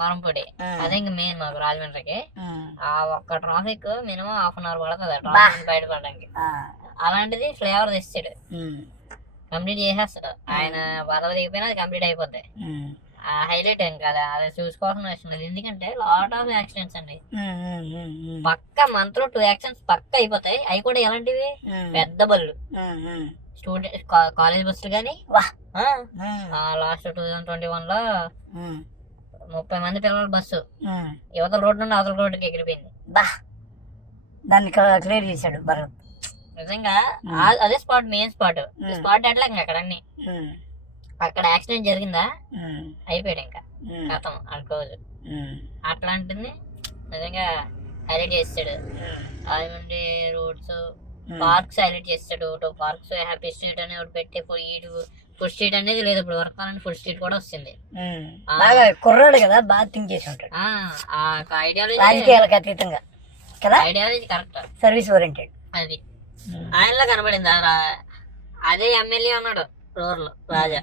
మరంపొడి. అదే ఇంక మెయిన్ మాకు రాజమండ్రికి. ఆ ఒక్క traffic minimum half an hour పడుతుంది ట్రాఫిక్ బయటపడడానికి. అలాంటిది ఫ్లేవర్ తెచ్చాడు. కంప్లీట్ చేసేస్తాడు ఆయన వరద దిగిపోయినా అది కంప్లీట్ అయిపోద్ది. ఆ హైలైట్ ఏం కదా అది చూసుకోవాల్సిన లేదు ఎందుకంటే లాట్ ఆఫ్ యాక్సిడెంట్స్ అండి. పక్క మంత్లో టూ యాక్సిడెంట్స్ పక్క అయిపోతాయి అవి కూడా ఎలాంటివి. పెద్ద బళ్ళు. స్టూడెంట్ కాలేజ్ బస్సులు కానీ. లాస్ట్ టూ థౌసండ్ ట్వంటీ వన్లో. ముప్పై మంది పిల్లల బస్సు ఉమ్. యువతల రోడ్డు నుండి అవతల రోడ్డుకి ఎగిరిపోయింది బా దాన్ని క్లియర్ చేశాడు భరత్ నిజంగా అదే స్పాట్ మెయిన్ స్పాట్. స్పాట్ ఎట్లా ఇంకా అక్కడ అన్ని. అక్కడ యాక్సిడెంట్ జరిగిందా. అయిపోయాడు ఇంకా. గతం అనుకోవచ్చు. అట్లాంటిది నిజంగా హైలైట్ చేస్తాడు. రాజమండ్రి రోడ్స్. పార్క్స్ హైలైట్ చేస్తాడు పార్క్స్ హ్యాపీ స్ట్రీట్ అని ఒకటి పెట్టి ఫుడ్ స్ట్రీట్ అనేది లేదు. ఇప్పుడు వర్క్ అని ఫుడ్ స్ట్రీట్ కూడా వస్తుంది. బాగా కుర్రాడు కదా బాగా థింక్ చేసి ఉంటాడు. ఆ ఐడియాలజీ రాజకీయాలకు అతీతంగా. కదా? ఐడియాలజీ కరెక్ట్ సర్వీస్ ఓరియంటెడ్ అది. ఆయనలో కనబడింది. అదే ఎమ్మెల్యే ఉన్నాడు రోడ్లు రాజా.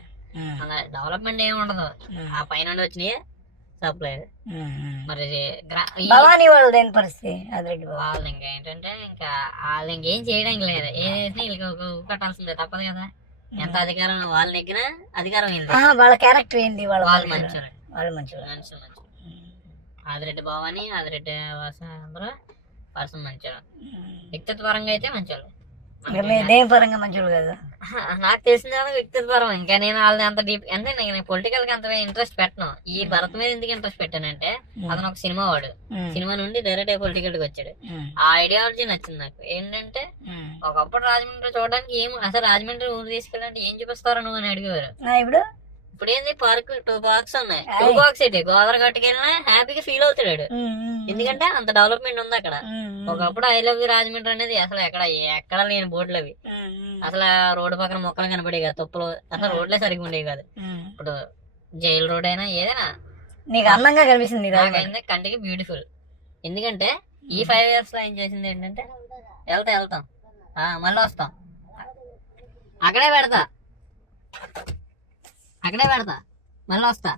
డెవలప్మెంట్ ఏమి ఉండదు. ఆ పైన వచ్చినాయి సప్లై మరి భవానీ వాళ్ళది ఏం పరిస్థితి? వాళ్ళు ఇంకా ఏంటంటే ఇంకా వాళ్ళు ఇంకేం చేయడానికి లేదు. ఏం చేసినా వీళ్ళకి కట్టాల్సిందే తప్పదు కదా. ఎంత అధికారం వాళ్ళ దగ్గర? అధికారం ఏంది? వాళ్ళ క్యారెక్టర్ ఏంది? వాళ్ళ వాళ్ళు. మంచోరు. వాళ్ళు మంచిగా మనుషులు మంచోరు. ఆదిరెడ్డి భవాని ఆదిరెడ్డి వాస అందరూ పర్సన్ మంచోరు. వ్యక్తిత్వ పరంగా అయితే ఇంకా మీరు దేని పరంగా మంచిగా కదా. నాకు తెలిసిన వ్యక్తిత్వ పరం. ఇంకా నేను వాళ్ళని అంత డీప్ అంటే నేను పొలిటికల్కి అంత ఇంట్రెస్ట్ పెట్టను. ఈ భరత్ మీద ఎందుకు ఇంట్రెస్ట్ పెట్టానంటే అతను ఒక సినిమా వాడు. సినిమా నుండి డైరెక్ట్ పొలిటికల్కి వచ్చాడు. ఆ ఐడియాలజీ నచ్చింది నాకు. ఏంటంటే ఒకప్పుడు రాజమండ్రి చూడడానికి ఏం అసలు రాజమండ్రి ఊరు తీసుకెళ్ళాలంటే ఏం చూపిస్తారు నువ్వు అని అడిగేవారు. ఇప్పుడు? ఇప్పుడు ఏంది పార్క్ టూ పార్క్స్ ఉన్నాయి టూ పార్క్స్ ఏంటి? గోదావరి గట్టుకి వెళ్ళినా హ్యాపీగా ఫీల్ అవుతాడు ఎందుకంటే అంత డెవలప్మెంట్ ఉంది అక్కడ. ఒకప్పుడు ఐ లవ్ రాజమండ్రి అనేది అసలు ఎక్కడ ఎక్కడ లేని బోర్డులు అవి. అసలు రోడ్డు పక్కన మొక్కలు కనపడేవి కాదు తుప్పలు. అసలు రోడ్లే సరిగ్గా ఉండేవి కాదు. ఇప్పుడు జైలు రోడ్ అయినా ఏదైనా. నీకు అందంగా కనిపిస్తుంది కంటికి బ్యూటిఫుల్ ఎందుకంటే ఈ ఫైవ్ ఇయర్స్లో ఏం చేసింది ఏంటంటే వెళ్తా వెళ్తాం. ఆ, మళ్ళీ వస్తాం. అక్కడే పెడతా. అక్కడే పెడతా. మళ్ళీ వస్తా.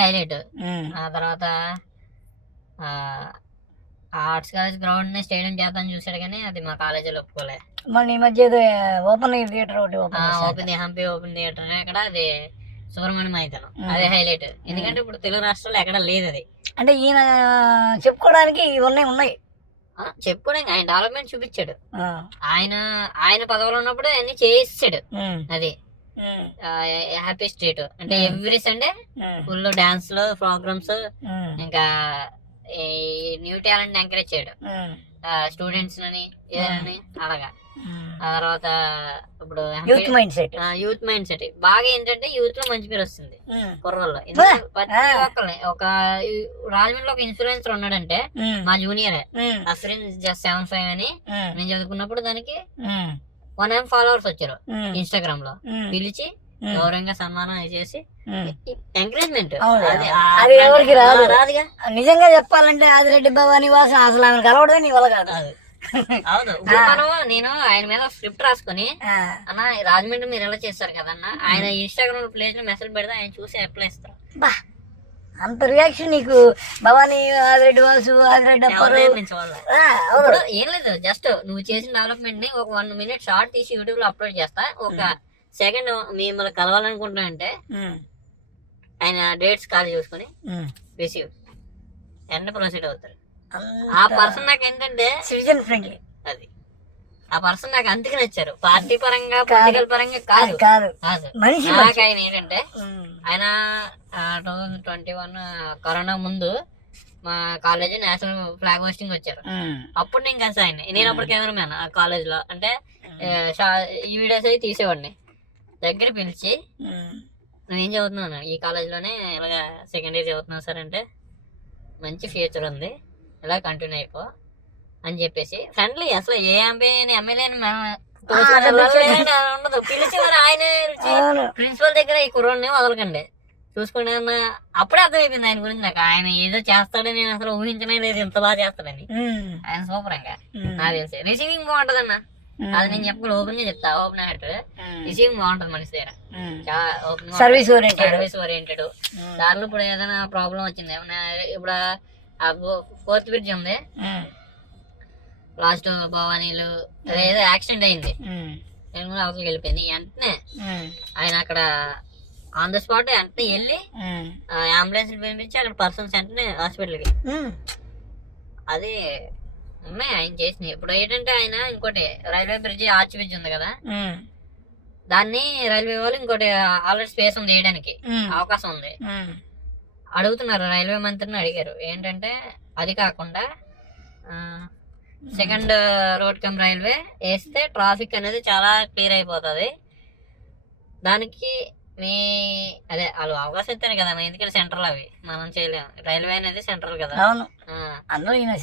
హైలైట్ ఆ తర్వాత ఆర్ట్స్ కాలేజ్ గ్రౌండ్ని స్టేడియం చేద్దామని చూసాడు కానీ అది మా కాలేజీలో ఒప్పుకోలే. మొన్న ఈ మధ్య ఓపెన్ థియేటర్ ఒకటి ఓపెన్ హంపి ఓపెన్ థియేటర్ అక్కడ అది సుబ్రహ్మణ్యం మైదానం. అదే హైలైట్ ఎందుకంటే ఇప్పుడు తెలుగు రాష్ట్రాల్లో ఎక్కడ లేదు అది అంటే ఈయన చెప్పుకోవడానికి ఇవన్నీ ఉన్నాయి. చెప్పుకోవడానికి ఆయన డెవలప్మెంట్ చూపించాడు. ఆయన ఆయన పదవిలో ఉన్నప్పుడు అన్ని చేయిస్తాడు. అది. హ్యాపీ స్ట్రీట్ అంటే ఎవ్రీ సండే ఫుల్ డాన్స్లో ప్రోగ్రామ్స్ ఇంకా న్యూ టాలెంట్ ఎంకరేజ్ చేయడం. స్టూడెంట్స్ అని ఏదని అలాగా. ఆ. తర్వాత ఇప్పుడు youth mind set youth mind set బాగా ఏంటంటే యూత్లో మంచి పేరు వస్తుంది. కుర్రల్లో. ప్రతి. ఒక్కరిని ఒక రాజమండ్రిలో ఒక ఇన్ఫ్లుయెన్సర్ ఉన్నాడంటే మా జూనియరే అఫ్రిన్ జస్ట్ సెవెన్ ఫైవ్ అని నేను చదువుకున్నప్పుడు దానికి వన్ ఎం ఫాలోవర్స్ వచ్చారు ఇన్స్టాగ్రామ్లో పిలిచి గౌరవంగా సన్మానం చేసి. ఎంకరేజ్మెంట్. అది ఎవరికి రాదు. రాదుగా. నిజంగా చెప్పాలంటే ఆదిరెడ్డి భవానీ వాసన అసలు ఆమె కలవడమే నీ వల్ల కాదు. అవును. నేను ఆయన మీద స్క్రిప్ట్ రాసుకొని అన్న రాజమండ్రి మీరు ఎలా చేస్తారు కదన్న ఆయన ఇన్స్టాగ్రామ్ ప్లేస్లో మెసేజ్ పెడితే ఆయన చూసి అప్లై ఇస్తారు బా అంత రియాక్షన్ నీకు. భవానీ ఆదిరెడ్డి వాసు ఆదిరెడ్డి ఇప్పుడు ఏం లేదు జస్ట్ నువ్వు చేసిన డెవలప్మెంట్ని ఒక వన్ మినిట్ షార్ట్ తీసి యూట్యూబ్లో అప్లోడ్ చేస్తా. ఒక సెకండ్ మిమ్మల్ని కలవాలనుకుంటున్నా అంటే ఆయన డేట్స్ కాల్ చూసుకొని. రిసీవ్ ఎండ్ ప్రొసీడ్ అవుతారు. ఆ పర్సన్ నాకు ఏంటంటే సిటిజన్ ఫ్రెండ్లీ. అది. ఆ పర్సన్ నాకు అందుకు నచ్చారు. పార్టీ పరంగా పొలిటికల్ పరంగా కాదు. కాదు. మనిషి నాకు ఆయన ఏంటంటే ఆయన two thousand twenty one corona ముందు మా కాలేజ్ నేషనల్ ఫ్లాగ్ హోస్టింగ్ వచ్చారు. అప్పుడు నేను కలిసి ఆయన నేను అప్పుడు కెమెరామ్యాన్ ఆ కాలేజ్లో అంటే ఈ వీడియోస్ అయితే తీసేవాడిని. దగ్గర పిలిచి నేను ఏం చదువుతున్నాను ఈ కాలేజ్లోనే ఇలాగ సెకండ్ ఇయర్ చదువుతున్నాను సార్ అంటే మంచి ఫ్యూచర్ ఉంది. ఇలా కంటిన్యూ అయిపో అని చెప్పేసి ఫ్రెండ్లీ అసలు ఏ ఎంపీ ఎమ్మెల్యే ఉండదు. పిలిచి మరి ఆయన ప్రిన్సిపల్ దగ్గర ఈ కుర్రోడిని వదలకండి. చూసుకునే అప్పుడే అర్థమైపోయింది ఆయన గురించి. నాకు ఆయన ఏదో చేస్తాడని నేను అసలు ఊహించనే లేదు ఇంత బాగా చేస్తాడని. ఆయన సూపర్ ఇంకా నాకు తెలిసి. రిసీవింగ్ బాగుంటది అన్న అది నేను చెప్పకుండా ఓపెన్గా చెప్తా ఓపెన్ అయ్యేట్టు రిసీవింగ్ బాగుంటది మనిషి దగ్గర. సర్వీస్ ఓరియంటెడ్ సర్వీస్ ఓరియంటెడ్ దారిలో ఇప్పుడు ఏదైనా ప్రాబ్లం వచ్చింది. ఏమన్నా ఇప్పుడు ఫోర్త్ బ్రిడ్జ్ ఉంది. లాస్ట్ భవానీలు ఏదో యాక్సిడెంట్ అయింది. నేను కూడా అవతలకి వెళ్ళిపోయింది. వెంటనే ఆయన అక్కడ ఆన్ ద స్పాట్ వెంటనే వెళ్ళి అంబులెన్స్ పిలిపించి అక్కడ పర్సన్స్ వెంటనే హాస్పిటల్కి అది అమ్మాయి ఆయన చేసింది ఇప్పుడు ఏంటంటే ఆయన ఇంకోటి రైల్వే బ్రిడ్జ్ ఆర్చ్ బ్రిడ్జ్ ఉంది కదా. దాన్ని రైల్వే వాళ్ళు ఇంకోటి ఆల్రెడీ స్పేస్ ఉంది వేయడానికి. అవకాశం ఉంది. అడుగుతున్నారు. రైల్వే మంత్రిని అడిగారు. ఏంటంటే అది కాకుండా సెకండ్ రోడ్ కమ్ రైల్వే వేస్తే ట్రాఫిక్ అనేది చాలా క్లియర్ అయిపోతుంది. దానికి మీ అదే వాళ్ళు అవకాశం ఇస్తేనే కదా మన ఎందుకంటే సెంట్రల్ అవి. మనం చేయలేము. రైల్వే అనేది సెంట్రల్ కదా. అవును.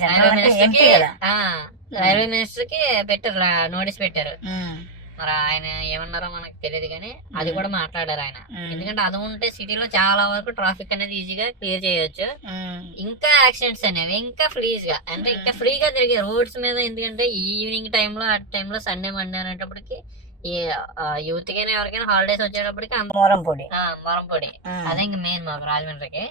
రైల్వే మినిస్టర్కి కదా. ఆ, రైల్వే మినిస్టర్కి పెట్టారు నోటీస్ పెట్టారు. మరి ఆయన ఏమన్నారో మనకు తెలియదు కానీ అది కూడా మాట్లాడారు ఆయన. ఎందుకంటే అది ఉంటే సిటీలో చాలా వరకు ట్రాఫిక్ అనేది ఈజీగా క్లియర్ చేయొచ్చు. ఇంకా యాక్సిడెంట్స్ అనేవి ఇంకా ఫ్రీజ్గా అంటే ఇంకా ఫ్రీగా తిరిగే రోడ్స్ మీద ఎందుకంటే ఈవినింగ్ టైంలో ఆ టైంలో సండే మండే అనేటప్పటికి ఈ యూత్ కైనా ఎవరికైనా హాలిడేస్ వచ్చేటప్పటికి మరంపొడి. ఉమ్, అదే ఇంకా మెయిన్ మాకు రాజమండ్రికి.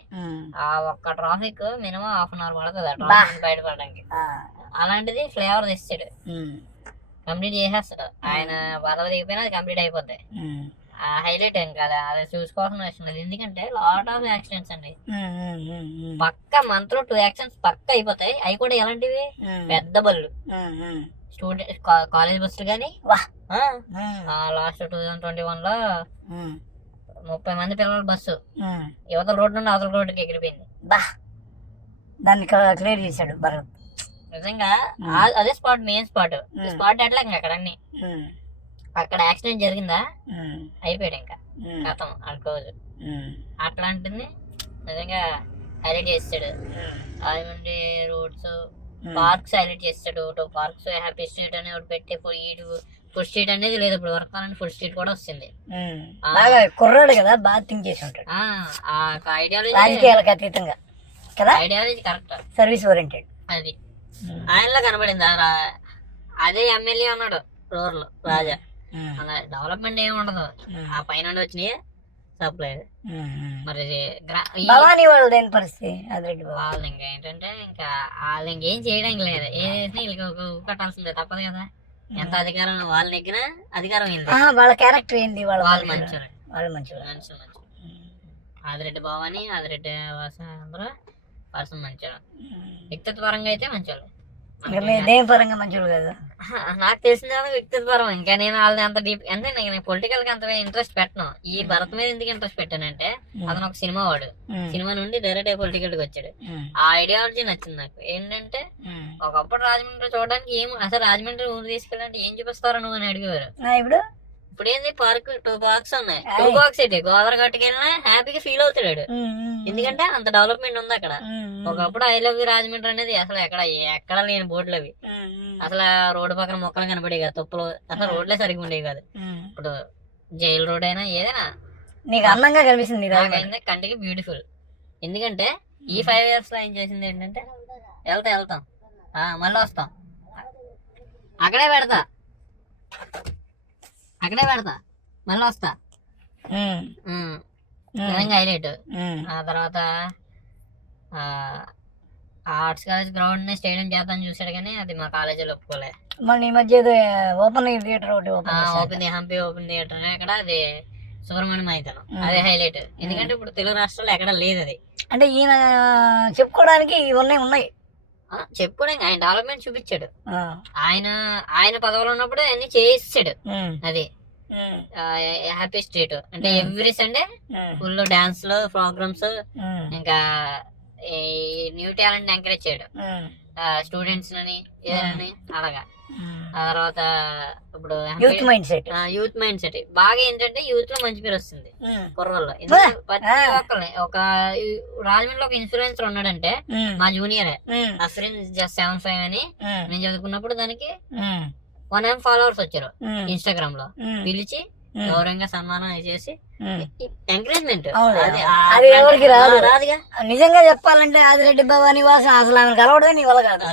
ఆ ఒక్క traffic minimum half an hour పడుతుంది ఆ బా. ట్రాఫిక్ బయటపడడానికి. అలాంటిది ఫ్లేవర్ ఉమ్, కంప్లీట్ చేసేస్తాడు. ఆయన పదవి దిగిపోయినా అది కంప్లీట్ అయిపోద్ది. ఆ. హైలైట్ ఏం కదా. అది చూసుకోవాల్సిన అవసరం లేదు. ఎందుకంటే లాట్ ఆఫ్ యాక్సిడెంట్స్ అండి. పక్క మంత్లో టూ యాక్సిడెంట్స్ పక్క అయిపోతాయి. అవి కూడా ఎలాంటివి? పెద్ద బళ్ళు. స్టూడెంట్ కాలేజ్ బస్సులు కానీ లాస్ట్ టూ థౌసండ్ ట్వంటీ వన్లో ముప్పై మంది పిల్లల బస్సు ఉమ్. యువతల రోడ్డు నుండి అవతల రోడ్డుకి ఎగిరిపోయింది. బా. దాన్ని క్లియర్ చేశాడు భరత్. నిజంగా అదే స్పాట్ మెయిన్ స్పాట్. స్పాట్ ఎట్లా ఇంకా అక్కడ అన్ని అక్కడ యాక్సిడెంట్ జరిగిందా? అయిపోయాడు ఇంకా. గతం ఉమ్, అట్లాంటిది నిజంగా హైలైట్ చేస్తాడు. రాజమండ్రి రోడ్స్. పార్క్స్ హైలైట్ చేస్తాడు. ఒకటి పార్క్స్ హ్యాపీ స్ట్రీట్ అని ఒకటి పెట్టి ఫుడ్ ఇటు ఫుడ్ స్ట్రీట్ అనేది లేదు. ఇప్పుడు వర్క్ అని ఫుడ్ స్ట్రీట్ కూడా వస్తుంది. కుర్రాడు కదా బాగా థింక్ చేసి ఉంటాడు ఐడియాలజీ రాజకీయాలకు అతీతంగా. కదా? ఐడియాలజీ కరెక్ట్ సర్వీస్ ఓరియంటెడ్ అది. ఆయనలో కనబడింది. అదే ఎమ్మెల్యే ఉన్నాడు రూరల్ రాజా. డెవలప్మెంట్ ఏమి ఉండదు. ఆ. పైన వచ్చినాయి సప్లై మరి భవానీ వాళ్ళు దేని పరిస్థితి? వాళ్ళు ఇంకా ఏంటంటే ఇంకా వాళ్ళు ఇంకేం చేయడానికి లేదు. ఏం చేసినా వీళ్ళకి కట్టాల్సిందే తప్పదు కదా. ఎంత అధికారం వాళ్ళ నెగ్గినా అధికారం ఆహా, వాళ్ళ క్యారెక్టర్ ఏంది? వాళ్ళ వాళ్ళు మనుషులు? మంచోళ్ళు. వాళ్ళు మనుషులు మంచోళ్ళు ఆదిరెడ్డి భవాని ఆదిరెడ్డి వాస అందరూ పర్సన్ మంచోళ్ళు వ్యక్తిత్వ పరంగా అయితే మంచోళ్ళు దేని పరంగా కదా. నాకు తెలిసిన వ్యక్తిత్వ పరం ఇంకా నేను వాళ్ళని అంత డీప్ అంటే నేను పొలిటికల్కి అంత ఇంట్రెస్ట్ పెట్టను. ఈ భరత్ మీద ఎందుకు ఇంట్రెస్ట్ పెట్టానంటే అతను ఒక సినిమా వాడు. సినిమా నుండి డైరెక్ట్ పొలిటికల్కి వచ్చాడు. ఆ ఐడియాలజీ నచ్చింది నాకు. ఏంటంటే. ఒకప్పుడు రాజమండ్రి చూడడానికి ఏం అసలు రాజమండ్రి ఊరు తీసుకెళ్ళాలంటే ఏం చూపిస్తారో నువ్వు అని అడిగేవారు. ఇప్పుడు ఇప్పుడు ఏంది పార్క్ టూ పార్క్స్ ఉన్నాయి. టూ. పార్క్స్ ఏంటి? గోదావరి గట్టుకి వెళ్ళినా హ్యాపీగా ఫీల్ అవుతాడు. ఎందుకంటే అంత డెవలప్మెంట్ ఉంది అక్కడ. ఒకప్పుడు ఐ లవ్ యూ రాజమండ్రి అనేది అసలు ఎక్కడ ఎక్కడ లేని బోర్డులు అవి. అసలు రోడ్డు పక్కన మొక్కలు కనబడేవి కాదు తుప్పలు. అసలు రోడ్లే సరిగ్గా ఉండేవి కాదు. ఇప్పుడు జైల్ రోడ్ అయినా ఏదైనా. నీకు అందంగా కనిపిస్తుంది కంటికి బ్యూటిఫుల్. ఎందుకంటే ఈ ఫైవ్ ఇయర్స్లో ఏం చేసింది ఏంటంటే వెళ్తా వెళ్తాం. ఆ, మళ్ళీ వస్తాం. అక్కడే పెడతా. అక్కడే పెడతా. మళ్ళీ వస్తా. నిజంగా హైలైట్. ఆ తర్వాత ఆ ఆర్ట్స్ కాలేజ్ గ్రౌండ్ని స్టేడియం చేద్దాం చూసాడు కానీ అది మా కాలేజీలో ఒప్పుకోలే. మొన్న ఈ మధ్య ఓపెన్ థియేటర్ ఒకటి ఓపెన్ హంపి ఓపెన్ థియేటర్ అక్కడ అది సుబ్రహ్మణ్యం మైదానం. అదే హైలైట్. ఎందుకంటే ఇప్పుడు తెలుగు రాష్ట్రాల్లో ఎక్కడ లేదు అది. అంటే ఈయన చెప్పుకోవడానికి ఇవన్నీ ఉన్నాయి. ఆ, చెప్పుకోవడం ఆయన డెవలప్మెంట్ చూపించాడు. ఆయన ఆయన పదవిలో ఉన్నప్పుడు అన్ని చేయిస్తాడు. అది. హ్యాపీ స్ట్రీట్ అంటే ఎవ్రీ సండే ఫుల్ డాన్స్లో ప్రోగ్రామ్స్ ఇంకా న్యూ టాలెంట్ ఎంకరేజ్ చేయడం. స్టూడెంట్స్ అలాగా. ఆ. తర్వాత ఇప్పుడు youth mind set. Youth mind set. బాగా ఏంటంటే యూత్లో మంచి పేరు వస్తుంది కుర్రల్లో. ప్రతి. ఒక్కరిని ఒక రాజమండ్రిలో ఒక ఇన్ఫ్లుయెన్సర్ ఉన్నాడంటే మా జూనియరే. ఉమ్, అఫ్రిన్ జస్ట్ సెవెన్ ఫైవ్ అని నేను చదువుకున్నప్పుడు దానికి వన్ ఎం ఫాలోవర్స్ వచ్చారు ఇన్స్టాగ్రామ్లో పిలిచి గౌరవంగా సన్మానం చేసి. ఎంకరేజ్మెంట్ అవును. అది ఎవరికి రాదు. రాదుగా నిజంగా చెప్పాలంటే ఆదిరెడ్డి భవానీ వాసన అసలు ఆమె కలవడమే నీ వల్ల కాదు